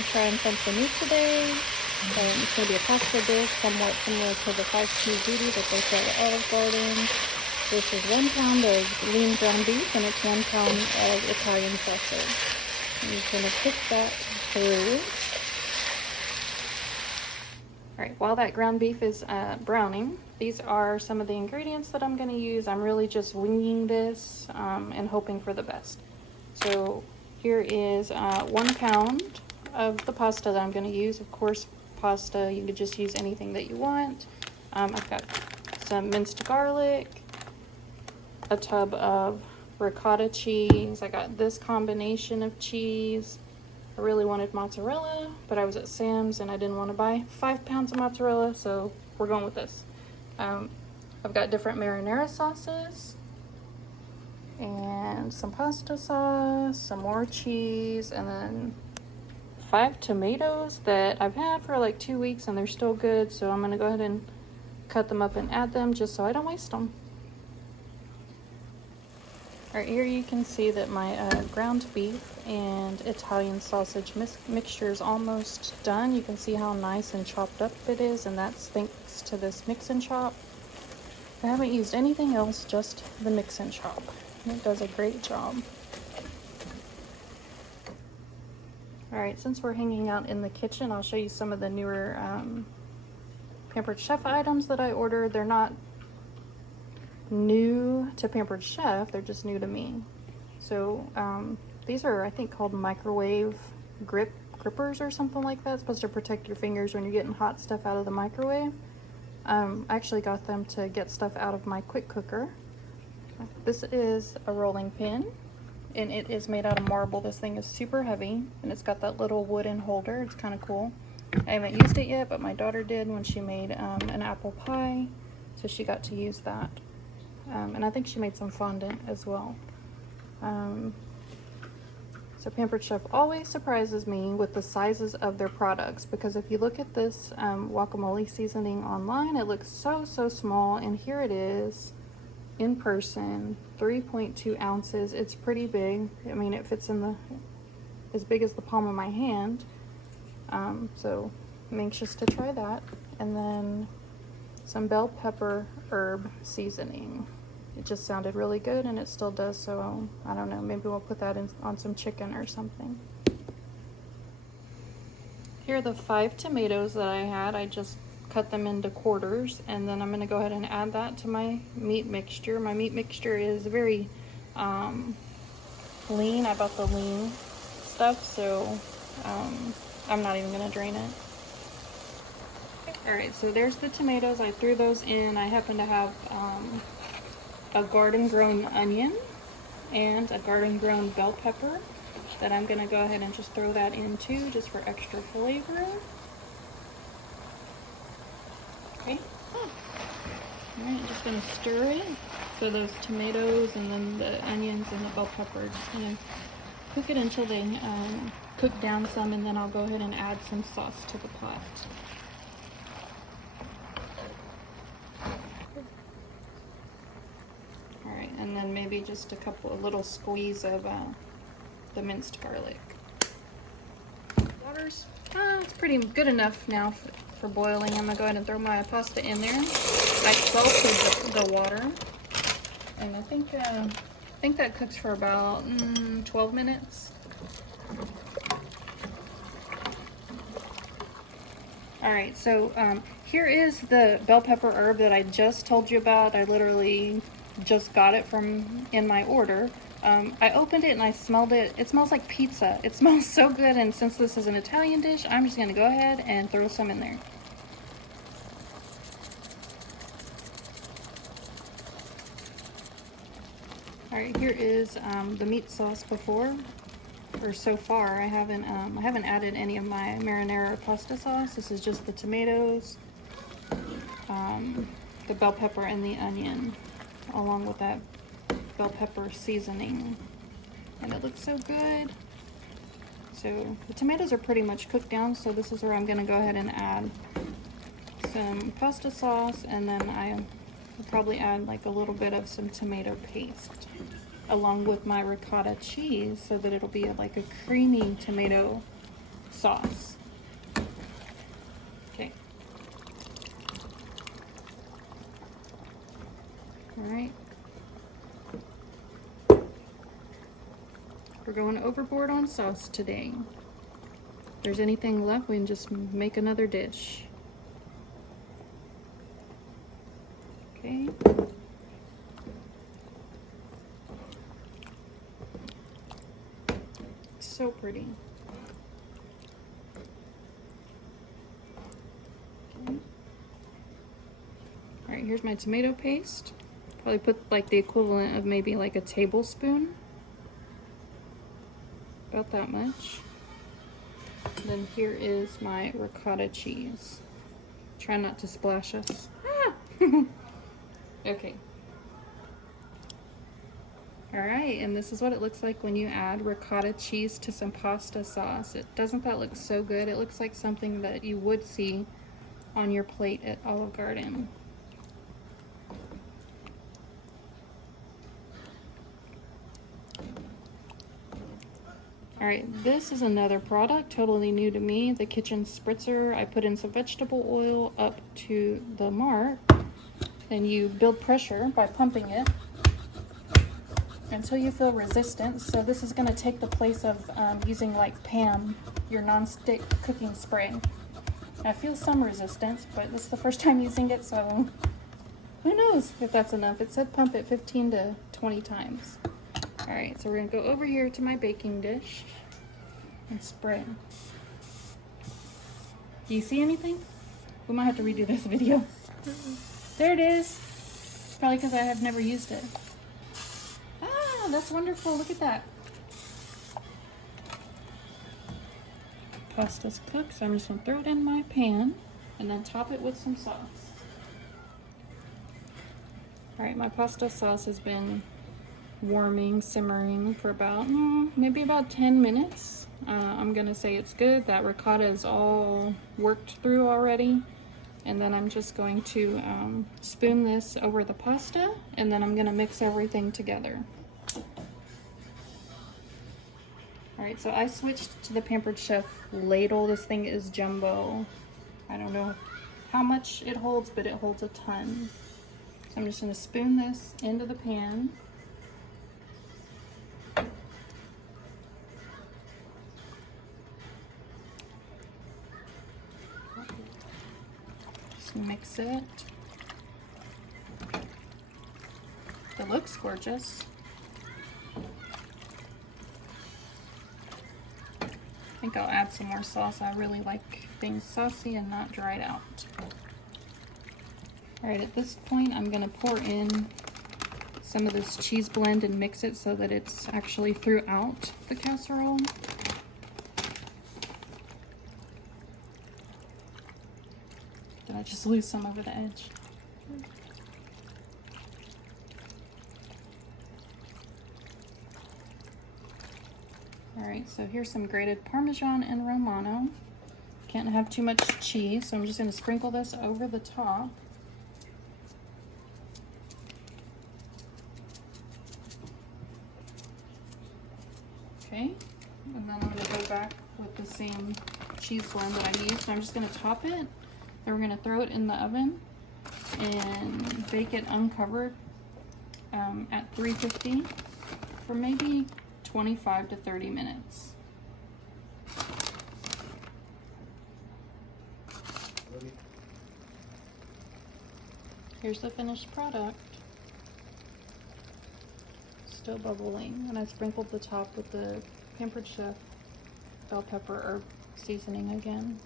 I'm trying something new today. It's going to be a pasta dish, somewhat similar to the 5-cheese ziti that they sell at Olive Garden. This is 1 pound of lean ground beef, and it's 1 pound of Italian sausage. I'm just going to cook that through. Alright, while that ground beef is browning, these are some of the ingredients that I'm going to use. I'm really just winging this and hoping for the best. So here is 1 pound of the pasta that I'm going to use. Of course, pasta, you could just use anything that you want. I've got some minced garlic, a tub of ricotta cheese. I got this combination of cheese. I really wanted mozzarella, but I was at Sam's and I didn't want to buy 5 pounds of mozzarella, so we're going with this. I've got different marinara sauces and some pasta sauce, some more cheese, and then 5 tomatoes that I've had for like 2 weeks and they're still good, so I'm going to go ahead and cut them up and add them just so I don't waste them. Alright, here you can see that my ground beef and Italian sausage mixture is almost done. You can see how nice and chopped up it is, and that's thanks to this mix and chop. I haven't used anything else, just the mix and chop. It does a great job. Alright, since we're hanging out in the kitchen, I'll show you some of the newer Pampered Chef items that I ordered. They're not new to Pampered Chef, they're just new to me. So these are, I think, called microwave grippers or something like that. It's supposed to protect your fingers when you're getting hot stuff out of the microwave. I actually got them to get stuff out of my quick cooker. This is a rolling pin, and it is made out of marble. This thing is super heavy, and it's got that little wooden holder. It's kind of cool. I haven't used it yet, but my daughter did when she made an apple pie, so she got to use that. And I think she made some fondant as well. So Pampered Chef always surprises me with the sizes of their products, because if you look at this guacamole seasoning online, it looks so small, and here it is in person, 3.2 ounces. It's pretty big. I mean, it fits in as big as the palm of my hand. So I'm anxious to try that. And then some bell pepper herb seasoning. It just sounded really good, and it still does, so I don't know, maybe we'll put that on some chicken or something. Here are the 5 tomatoes that I had. I just cut them into quarters, and then I'm going to go ahead and add that to my meat mixture. My meat mixture is very lean. I bought the lean stuff, so I'm not even going to drain it. Alright, so there's the tomatoes. I threw those in. I happen to have a garden-grown onion and a garden-grown bell pepper that I'm going to go ahead and just throw that in too, just for extra flavor. Okay. Alright, just going to stir it. So those tomatoes and then the onions and the bell pepper, just going to cook it until they cook down some, and then I'll go ahead and add some sauce to the pot. Alright, and then maybe just a little squeeze of the minced garlic. Water's it's pretty good enough now for boiling. I'm going to go ahead and throw my pasta in there. I salted the water, and I think that cooks for about 12 minutes. Alright, so here is the bell pepper herb that I just told you about. I literally just got it in my order. I opened it and I smelled it. It smells like pizza. It smells so good, and since this is an Italian dish, I'm just going to go ahead and throw some in there. Alright, here is the meat sauce so far. I haven't added any of my marinara or pasta sauce. This is just the tomatoes, the bell pepper, and the onion, along with that bell pepper seasoning, and it looks so good. So the tomatoes are pretty much cooked down, so this is where I'm going to go ahead and add some pasta sauce, and then I will probably add like a little bit of some tomato paste along with my ricotta cheese, so that it'll be like a creamy tomato sauce. Okay. All right. We're going overboard on sauce today. If there's anything left, we can just make another dish. Okay. So pretty. Okay. All right, here's my tomato paste. Probably put like the equivalent of maybe like a tablespoon. About that much. Then here is my ricotta cheese. Try not to splash us. Ah! Okay. Alright, and this is what it looks like when you add ricotta cheese to some pasta sauce. Doesn't that look so good? It looks like something that you would see on your plate at Olive Garden. Alright, this is another product, totally new to me, the kitchen spritzer. I put in some vegetable oil up to the mark, and you build pressure by pumping it until you feel resistance. So this is going to take the place of using like Pam, your non-stick cooking spray. I feel some resistance, but this is the first time using it, so who knows if that's enough. It said pump it 15 to 20 times. Alright, so we're going to go over here to my baking dish and spray. Do you see anything? We might have to redo this video. There it is. Probably because I have never used it. Ah, that's wonderful. Look at that. Pasta's cooked, so I'm just going to throw it in my pan and then top it with some sauce. Alright, my pasta sauce has been warming, simmering for about maybe about 10 minutes. I'm gonna say it's good. That ricotta is all worked through already, and then I'm just going to spoon this over the pasta, and then I'm gonna mix everything together. Alright, so I switched to the Pampered Chef ladle. This thing is jumbo. I don't know how much it holds, but it holds a ton. So I'm just gonna spoon this into the pan. Mix it. It looks gorgeous. I think I'll add some more sauce. I really like things saucy and not dried out. Alright, at this point I'm going to pour in some of this cheese blend and mix it so that it's actually throughout the casserole. Did I just lose some over the edge? Alright, so here's some grated Parmesan and Romano. Can't have too much cheese, so I'm just going to sprinkle this over the top. Okay, and then I'm going to go back with the same cheese blend that I used. So I'm just going to top it. Then we're going to throw it in the oven and bake it uncovered at 350 for maybe 25 to 30 minutes. Here's the finished product. Still bubbling, and I sprinkled the top with the Pampered Chef bell pepper herb seasoning again.